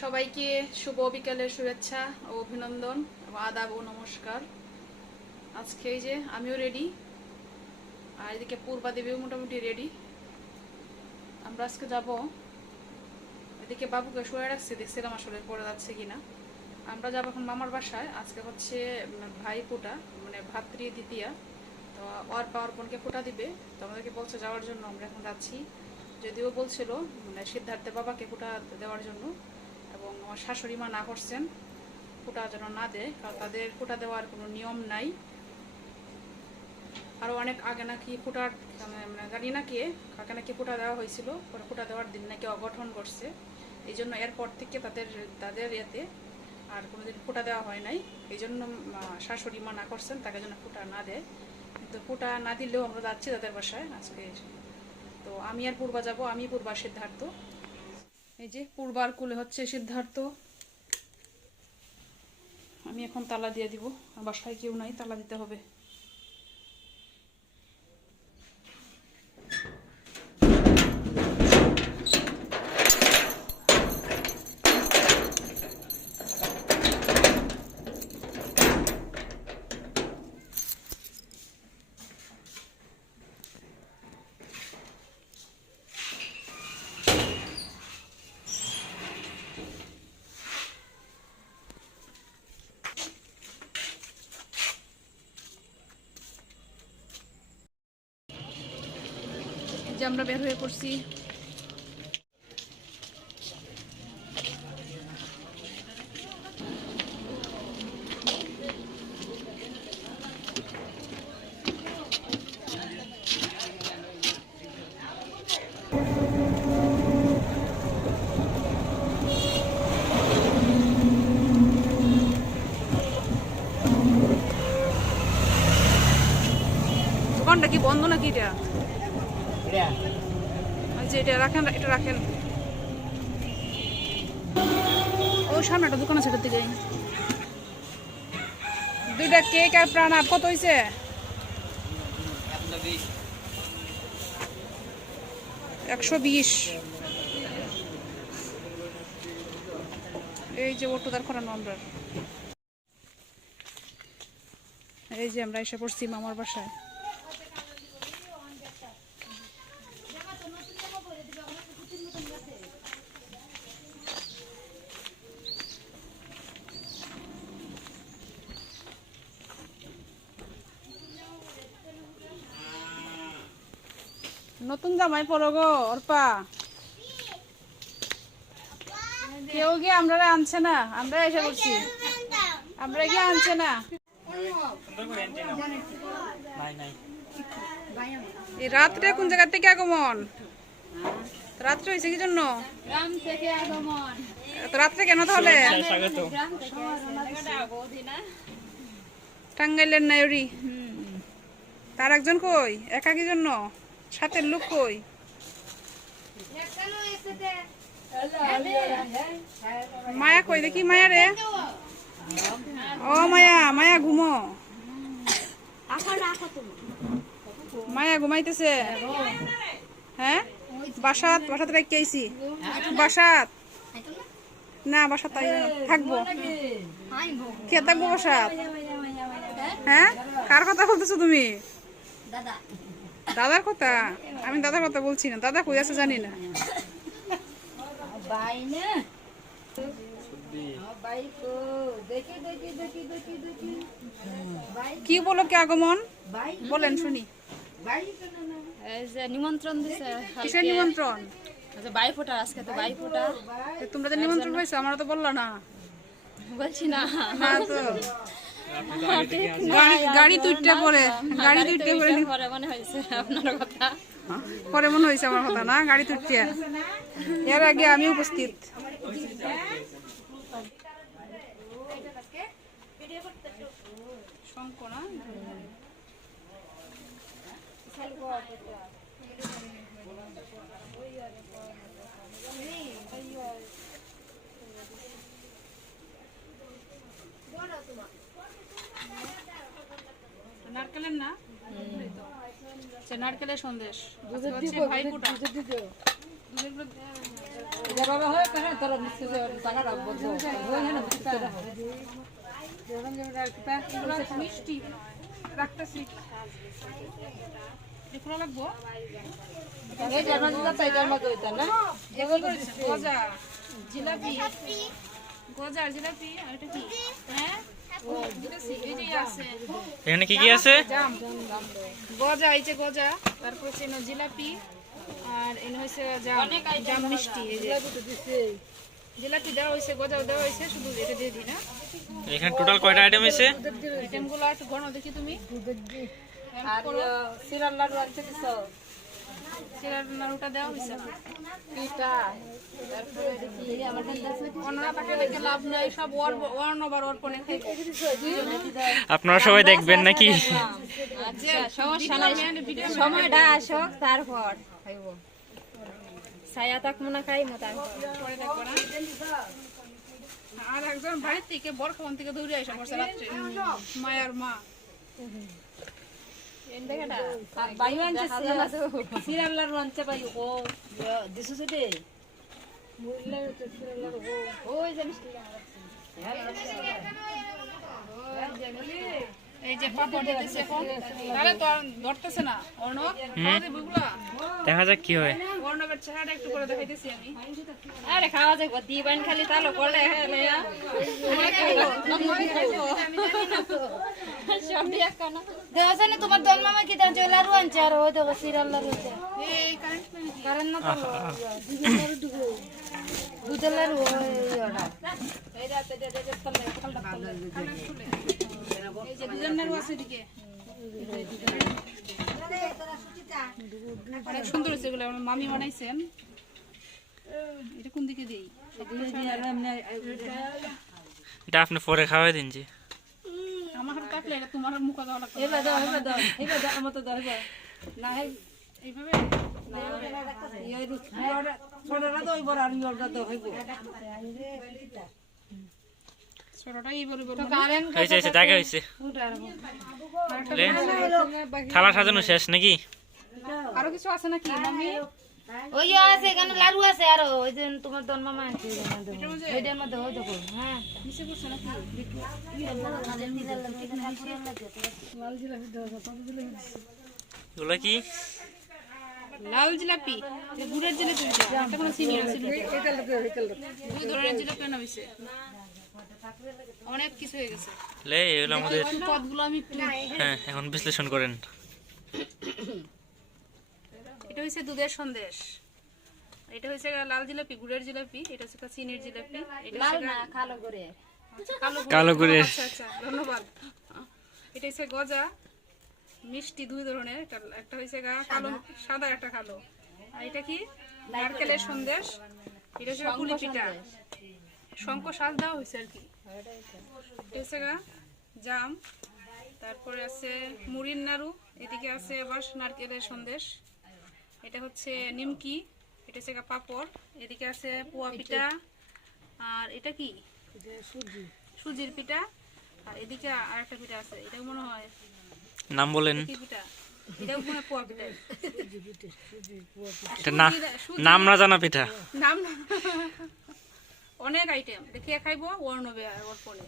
সবাইকে শুভ বিকেলের শুভেচ্ছা ও অভিনন্দন এবং আদাব ও নমস্কার। আজকে এই যে আমিও রেডি, আর এদিকে পূর্বা দেবীও মোটামুটি রেডি। আমরা আজকে যাব, এদিকে বাবুকে শুয়ে রাখছি, দেখছিলাম আসলে পড়ে যাচ্ছে কিনা। আমরা যাবো এখন মামার বাসায়। আজকে হচ্ছে ভাই ফোঁটা, মানে ভাতৃ দ্বিতীয়া। তো ওর বোনকে ফোঁটা দিবে, তো আমাদেরকে বলছে যাওয়ার জন্য। আমরা এখন যাচ্ছি, যদিও বলছিল মানে সিদ্ধার্থের বাবাকে ফোঁটা দেওয়ার জন্য, এবং আমার শাশুড়ি মা না করছেন ফোঁটা যেন না দেয়, কারণ তাদের ফোঁটা দেওয়ার কোনো নিয়ম নাই। আরও অনেক আগে নাকি ফোঁটার মানে গাড়ি নাকি কাকে নাকি ফোঁটা দেওয়া হয়েছিল, পরে ফোঁটা দেওয়ার দিন নাকি অঘটন করছে। এই জন্য এরপর থেকে তাদের এতে আর কোনোদিন ফোঁটা দেওয়া হয় নাই। এই জন্য শাশুড়ি মা না করছেন তাকে যেন ফোঁটা না দেয়। কিন্তু ফোঁটা না দিলেও আমরা যাচ্ছি তাদের বাসায় আজকে। তো আমি আর পূর্বা যাব, আমি পূর্বা সিদ্ধার্থ। এই যে পূর্বার কোলে হচ্ছে সিদ্ধার্থ। আমি এখন তালা দিয়ে দিব, বাসায় কেউ নাই, তালা দিতে হবে। যে আমরা বের হয়ে পড়ছি। দোকানটা কি বন্ধ নাকি? এটা রাখেন, এটা রাখেন। ও সামনে একটা দোকান আছে, দিকে দুইটা কেক আর প্রাণ আপ কত হয়েছে? 120। এই যে অটোদার করানো আমরা, এই যে আমরা এসে পড়ছি মামার বাসায়। নতুন জামাই পরো গো অর্পা, কেউ গিয়ে আমরা আনছে না, আমরা এসে পড়ছি, আমরা গিয়ে আনছে না। এই রাত্রে কোন জায়গা থেকে আগমন? রাত্রে হয়েছে কি জন্য? রাত্রে কেন তাহলে? টাঙ্গাইলের নায়রি। তার একজন কই? একা কি জন্য? সাথের লোক কই? মায়া কই দেখি, মায়া রে। ও মায়া, মায়া ঘুমো। মায়া ঘুমাইতেছে। হ্যাঁ, বাসাত রেখে আইছি। বাসাত না, বাসাত থাকবো। কে থাকবো বাসাত? হ্যাঁ, কার কথা বলতেছো তুমি? দাদার কথা? আমি দাদার কথা বলছি না, দাদা কই আছে জানি না। কি বলো, কি আগমন বলেন শুনি। নিমন্ত্রণ দিছে। কিসের নিমন্ত্রণ? বাই ফোটা, আজকে তো বাই ফোটা। তোমরা যে নিমন্ত্রণ পাইছো, আমার তো বললো না। বলছি না তো গাড়ি তুইটা পরে, গাড়ি তুইটা পরে মনে হয়েছে আপনার কথা, পরে মনে হয়েছে আমার কথা না, গাড়ি তুইটা। এর আগে আমি উপস্থিত। শঙ্কনা নারকেলের না, নারকেলের সন্দেশ। ভাই ফোঁটা মিষ্টি রাখতেছি এগুলো লাগবো গজা জিলাপি গজার জিলাপি আর এটা কি হ্যাঁ দিতেছি এই যে আছে এখানে কি কি আছে? জাম গজা এই যে গজা তারপর হচ্ছে এনো জিলাপি আর এনো হচ্ছে জাম জাম মিষ্টি এই যে জিলাপি দেওয়া হয়েছে গজাও দেওয়া হয়েছে শুধু এটা দিয়ে দিই না এখানে টোটাল কয়টা আইটেম আছে? আইটেমগুলো একটু গণো দেখি তুমি আর সিরাল লাড়ু আছে কিছু চিরার নাড়ুটা দেওয়া হয়েছে পিঠা তারপরে দেখি আমার অন্যরা তাকে দেখে লাভ নেই সব অর্ণবার অর্পণে খাইবে আপনারা সবাই দেখবেন নাকি? আচ্ছা সমস্যা নাই সময়টা আসক তারপর খাইব ছায়া তাক মনে খাইব তারপর পরে দেখবো না আর একজন বাড়ির থেকে বরখান থেকে দৌড়ে আসা করছে রাত্রে মায়ার মা বায়ু আনছে সিরাল লাড়ু আনছে বায়ু ও দিছো সেটে ওই যে মিষ্টি এই যে পাপড় দিতেছে এখন তাহলে তো আর ধরতেছে না অর্ণব খাওয়া দেবে ওগুলা দেখা যাক কি হয়। অর্ণবের চেহারাটা একটু করে দেখাইতেছি আমি আরে খাওয়া যাক দিবান খালি তালো করলে হলে দেওয়াজানে তোমার দল মামা কি দাঁড় লাড়ু আনছে আর ওই দেখো সিরাল লাড়ু আছে এই কারেন্ট নাই নাকি? কারণ না তো দুধের লাড়ু এই যে দুজন নাড়ু আছে এদিকে অনেক সুন্দর হয়েছে এগুলো আমার মামি বানাইছেন এটা কোন দিকে দিই এটা আপনি পরে খাওয়াই দিন জি। আমার হাতে থাকলে এটা তোমার মুখে দেওয়া লাগবে এবার দাও এবার দাও আমার তো দাও না এইভাবে এই ছোটরা তো ওইবার আর ইয়রটা তো হইব ছোটটা এইবার হয়েছে হয়েছে জায়গা হয়েছে। থালা সাজানো শেষ নাকি? আরো কিছু আছে নাকি মামি ওই আছে এখানে লাড়ু আছে আর ওই যে তোমার দল মামা আনছে এটার মধ্যে ওই দেখো হ্যাঁ নিচে বসে নাকি এগুলো কি? লাল জিলাপি এই গুড়ের জিলাপি এটা কোনো চিনি আছে দুই ধরনের জিলাপি আনা হয়েছে অনেক কিছু হয়ে গেছে লে এগুলো আমাদের। পদগুলো আমি একটু হ্যাঁ এখন বিশ্লেষণ করেন। এটা হচ্ছে দুধের সন্দেশ এটা হচ্ছে লাল জিলাপি গুড়ের জিলাপি এটা হচ্ছে চিনির জিলাপি এটা লাল হচ্ছে না কালো করে কালো গুড়ের। আচ্ছা আচ্ছা ধন্যবাদ এটা হচ্ছে গজা মিষ্টি দুই ধরনের একটা হচ্ছে কালো সাদা একটা কালো আর এটা কি নারকেলের সন্দেশ এটা হচ্ছে পুলি পিঠা শঙ্খ সাজ দেওয়া হয়েছে আর কি এটা হচ্ছে জাম তারপরে আছে মুড়ির নাড়ু এদিকে আছে আবার নারকেলের সন্দেশ এটা হচ্ছে নিমকি এটা হচ্ছে পাপড় এদিকে আছে পোয়া পিঠা আর এটা কি সুজির পিঠা আর এদিকে আর একটা পিঠা আছে এটা মনে হয় নাম বলেন। কি পিঠা এটাও মনে হয় পোয়া পিঠা এটা না নাম না জানা পিঠা। নাম না অনেক আইটেম দেখিয়ে খাইবো অর্ণবে আর অর্পণে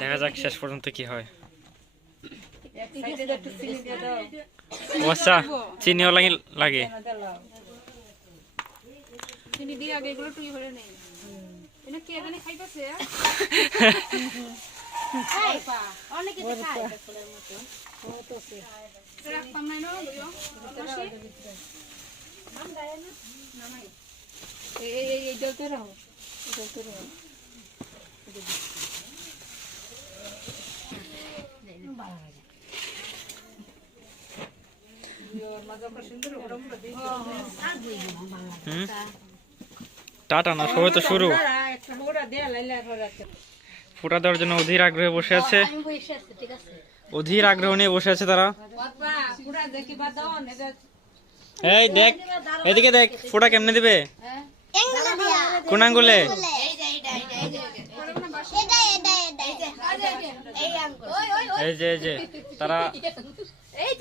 দেখা যাক শেষ পর্যন্ত কি হয়। ও আচ্ছা চিনিও লাগে। চিনি দিয়ে আগে এগুলো টুই ভরে নেই এটা কে জানি খাইতেছে অনেকে তো খায় রাখতাম নাই না এই জলতে রাখো জলতে রাখো টাটা না সবাই তো শুরু। ফোটা দেওয়ার জন্য অধীর আগ্রহে বসে আছে। অধীর আগ্রহ নিয়ে বসে আছে তারা। এই দেখ এদিকে দেখ ফোটা কেমনে দিবে কোন আঙ্গুলে? এই যে এই যে তারা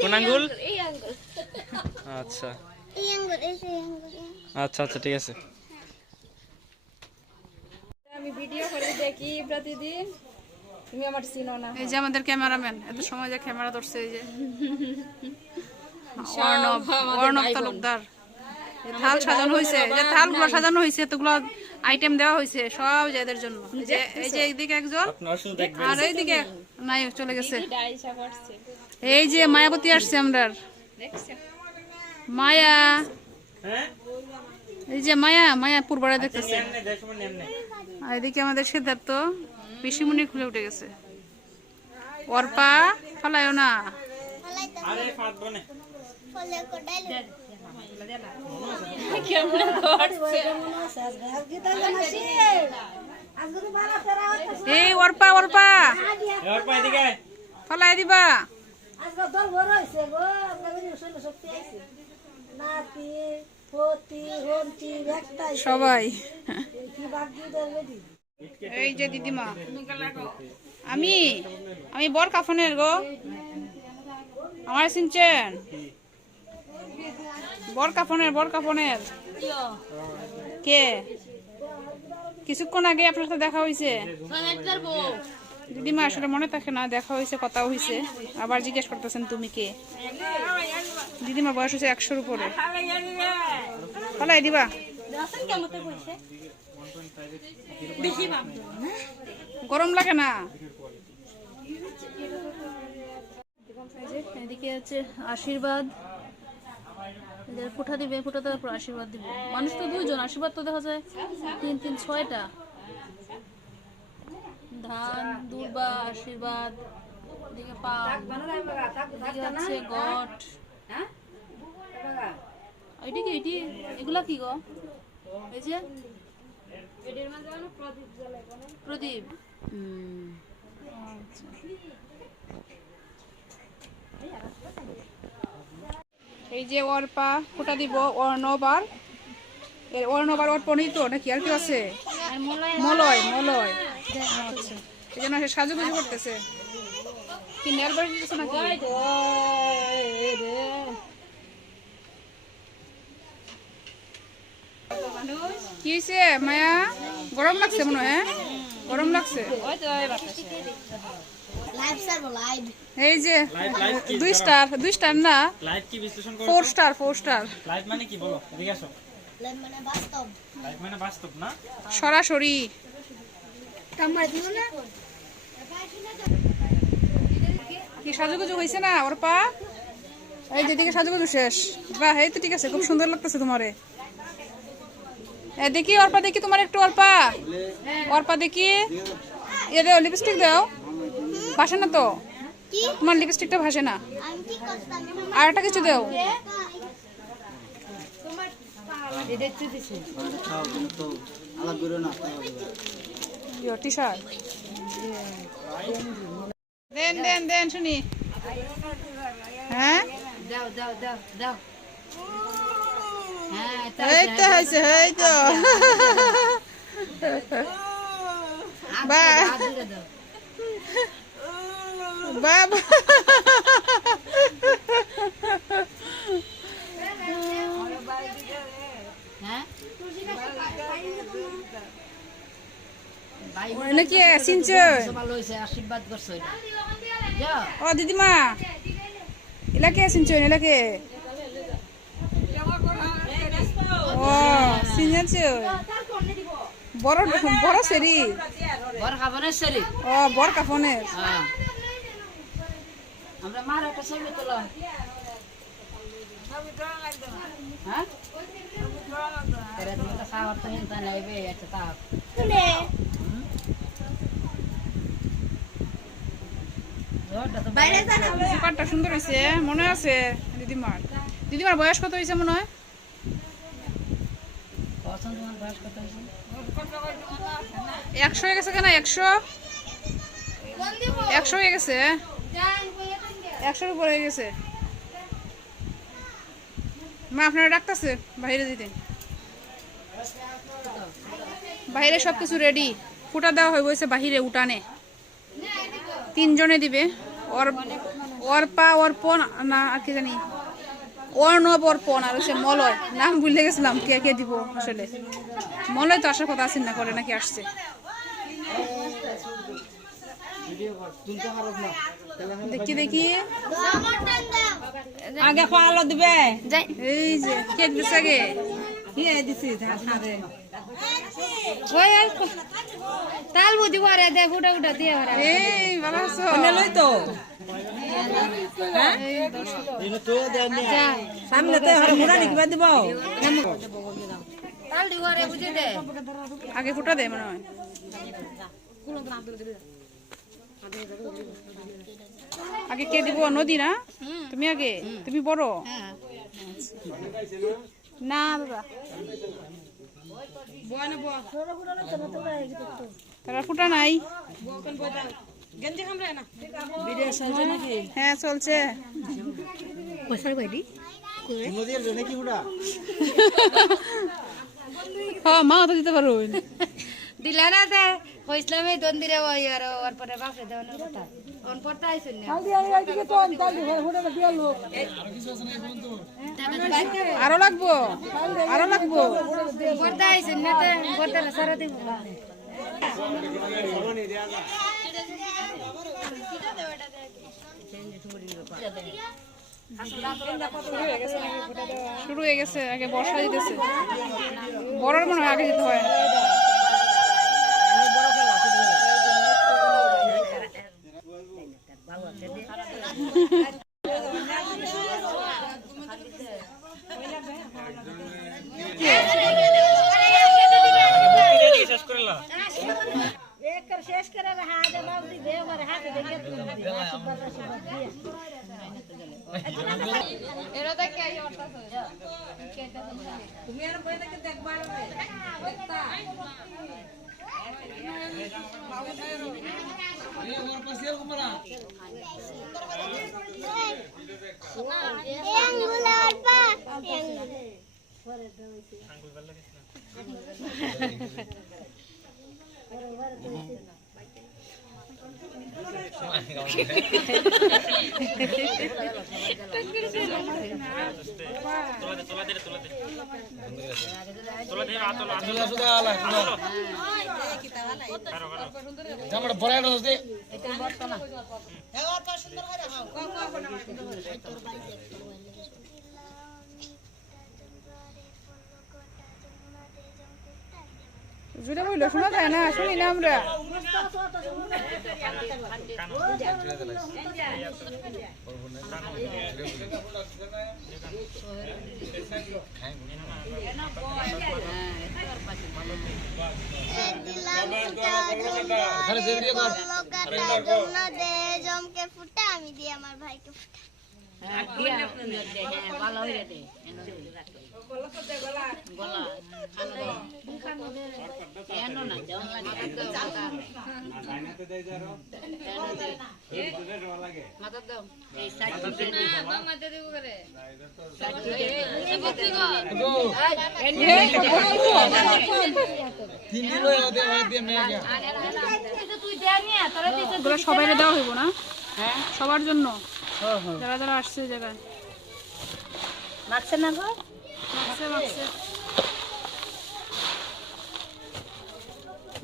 কোন আঙ্গুল? আচ্ছা আচ্ছা আচ্ছা ঠিক আছে। আমি ভিডিও করে দেখি প্রতিদিন, তুমি আমার চিনো না। এই যে আমাদের ক্যামেরাম্যান, এত সময় যে ক্যামেরা ধরছে, এই যে অর্ণব তালুকদার। এই থাল সাজানো হয়েছে, যে থালগুলো সাজানো হয়েছে, এতগুলো আইটেম দেওয়া হয়েছে সব যাদের জন্য। এই যে এইদিকে একজন, আপনারা শুধু দেখবেন। আর এইদিকে নাই, চলে গেছে। ডাইসা করছে, এই যে মায়াবতী আসছে আমরা, দেখছো? মায়া, হ্যাঁ এই যে মায়া, মায়া পূর্বরা দেখতেছে। এমনি দেখো এমনি। আর এদিকে আমাদের সিদ্ধার্থ পিসিমুনি খুলে উঠে গেছে। অর্পা ফলায়ও না, আরে ফাট বনে। কেমনে ধরছে? এই অর্পা, অর্পা এবার পা এদিকে। ফলাই দিবা। সবাই এই যে দিদিমা, আমি আমি বর কাফনের গো, আমার শুনছেন? বর কাফনের, বর কাফনের। কে কিছুক্ষণ আগে আপনার সাথে দেখা হয়েছে দিদিমা? আসলে মনে থাকে না, দেখা হয়েছে, কথা হয়েছে, আবার জিজ্ঞেস করতেছেন তুমি কে। দিদিমা বয়স হচ্ছে 100-র উপরে। ফলাই দিবা। গরম লাগে না? এদিকে আছে আশীর্বাদ, এদের ফুটা দিবে, ফুটা দেওয়ার পর আশীর্বাদ দিবে। মানুষ তো 2 জন, আশীর্বাদ তো দেখা যায় 3 6টা। ধান, দুর্বা, আশীর্বাদ, এদিকে পাও, এদিকে আছে গট। এদিকে এটি, এগুলা কি গো? এই যে প্রদীপ। আচ্ছা। এই যে অর্পা ফোটা দিব, অর্ণবার, এর অর্ণবার অর্পণই তো নাকি আর কি আছে? মলয়, মলয়। আচ্ছা, এই জন্য সে সাজুগুজু করতেছে। কি নেল বাড়ি দিতেছে নাকি? কি হয়েছে মায়া? গরম লাগছে মনে হয়? গরম লাগছে। এই যে 2 স্টার, 2 স্টার না, লাইভ কি বিশ্লেষণ করো? 4 স্টার, 4 স্টার। লাইভ মানে কি বলো? এদিকে আসো। লাইভ মানে বাস্তব না? সরাসরি। কি সাজুগুজু হয়েছে না অর্পা? এই যেদিকে সাজুগুজু শেষ। বাহ, এই তো ঠিক আছে, খুব সুন্দর লাগতেছে তোমারে। দেখি অর্পা, দেখি তোমার একটু। অর্পা, অর্পা দেখি, এ দেও, লিপস্টিক দাও। ভাসে না তো তোমার লিপস্টিকটা, ভাসে না। আর একটা কিছু দেও। টি শার্ট দেন, দেন, দেন শুনি। হ্যাঁ, দাও দাও দাও দাও। এই তো হয়েছে, এই তো। বাবা, নাকি চিনছে? আশীর্বাদ করছো ও দিদিমা, এলাকে চিনছো? এলাকে ও চিনেছে, বড় বড় সেরি, বর কাফনের শরী। ও বর কাফনের। আমরা মার একটা ছবি তোলো। হ্যাঁ, এরা তুমি তো খাওয়ার তো হিংসা নেবে, একটা তাপ সুপারটা সুন্দর হয়েছে, মনে আছে দিদিমার? দিদিমার বয়স কত হয়েছে মনে হয়? 100 হয়ে গেছে কেন? 100 হয়ে গেছে, 100-র উপরে হয়ে গেছে। মা আপনারা ডাকতেছে বাইরে দিতে, বাইরে সবকিছু রেডি। ফুটা দেওয়া হয়ে গেছে বাহিরে উঠানে। 3 জনে দিবে। অর্পা, অর্পণ না আর কি জানি, অর্ণব, অর্পণ আর হচ্ছে মলয়। নাম ভুলে গেছিলাম কে কে দিব আসলে। মলয় তো আসার কথা আছে না, করে নাকি আসছে। দেখি দেখি আগে খাওয়ালো দিবে এই যে কেক দিছে আগে কি দিছি সারে ওই তাল বুঝি ভরে দে ফুটা ফুটা দিয়ে ভরে এই ভালো আছো লই তো হ্যাঁ সামনে তো ঘুরা নিকিবা দিব তাল দি ভরে বুঝি দে আগে ফুটা দে মনে হয় আগে কে দিব নদী না তুমি আগে তুমি বড় না বাবা তারা ফুটা নাই হ্যাঁ চলছে হ্যাঁ মা তো দিতে পারো দিলা না দে কইছিলাম এই দন দিরে ওই আর ওর পরে বাপরে দেওয়ানোর কথা কোন পড়তে আইছেন না আরো লাগবো আরো লাগবো পড়তে আইছেন না তো পড়তে সারা দিব শুরু হয়ে গেছে আগে বর্ষা দিতেছে বড়র মনে হয় আগে দিতে হয় শেষ করে হাতে বাবদি দে আমার হাতে দেখে এরা দেখ কে অর্থাৎ তুমি আর বইনাকে দেখবা জুড়ে বইলো শোনা যায় না শুনি না আমরা জমকে ফুটা আমি দিই আমার ভাইকে ফুটা ভালো হইরে দে গলা কেন না জম লাগে মাথা দাও এই সাইড না মাথা দেব করে সবাই দেওয়া হইব না সবার জন্য যারা যারা আসছে জায়গায় মারছে না গো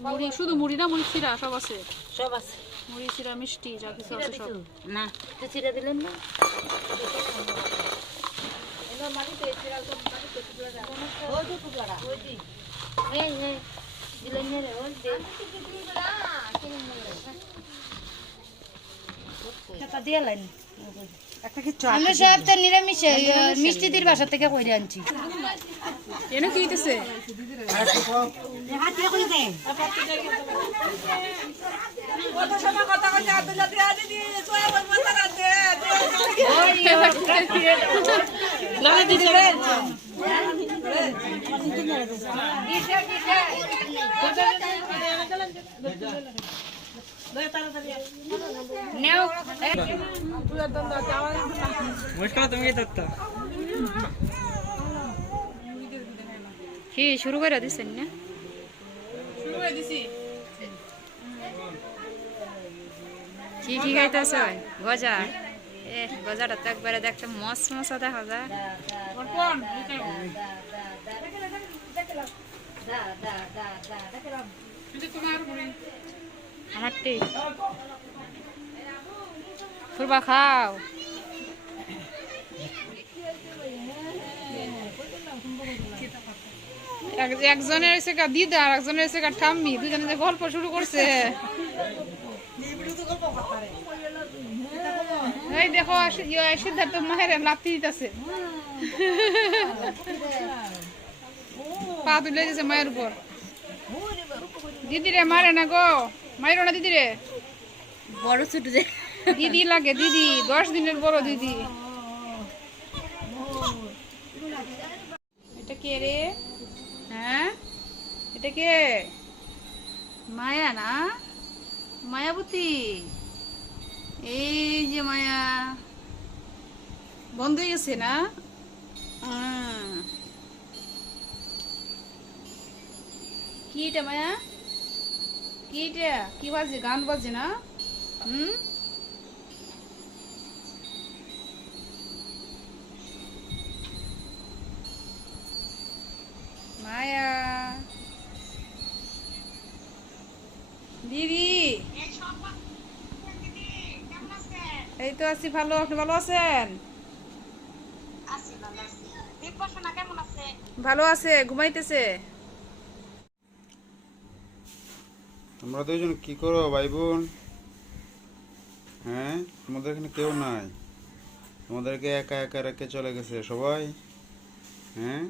মুড়ি শুধু মুড়ি না মুড়ি চিরা সব আছে সব আছে মুড়ি চিরা মিষ্টি যা কিছু আছে সব না তো চিরা দিলেন না আমরা সব তো নিরামিষ মিষ্টিদের বাসা থেকে কইরে আনছি এনে কি হইতেছে কি শুরু করে দিছেন না শুরু করে দিছি কি কি খাইতেছ গজা গজাটা তো একবারে দেখতে মস মশা দেখা যায় তোমার আমারটি ফুরবা খাও। একজনের হয়েছে গা দিদা আর একজনের হয়েছে গা ঠাম্মি, দুজনে যে গল্প শুরু করছে। এই দেখো সিদ্ধার্থ মাহের লাত্তি দিতেছে, পা তুলে দিয়েছে মায়ের উপর। দিদিরে মারে না গো, মাইরো না দিদিরে, বড় ছোট যে দিদি লাগে, দিদি 10 দিনের বড় দিদি। এটা কে রে? হ্যাঁ এটা কে? মায়া না, মায়াবতী। এই যে মায়া বন্ধ হয়ে গেছে না? কি এটা মায়া, কি এটা, কি বাজে? গান বাজে না? মায়া দিদি, এই তো আছি ভালো, আপনি ভালো আছেন? ভালো আছে, ঘুমাইতেছে। তোমরা দুজন কি করো ভাই বোন? হ্যাঁ, তোমাদের এখানে কেউ নাই, তোমাদেরকে একা একা রেখে চলে গেছে সবাই। হ্যাঁ,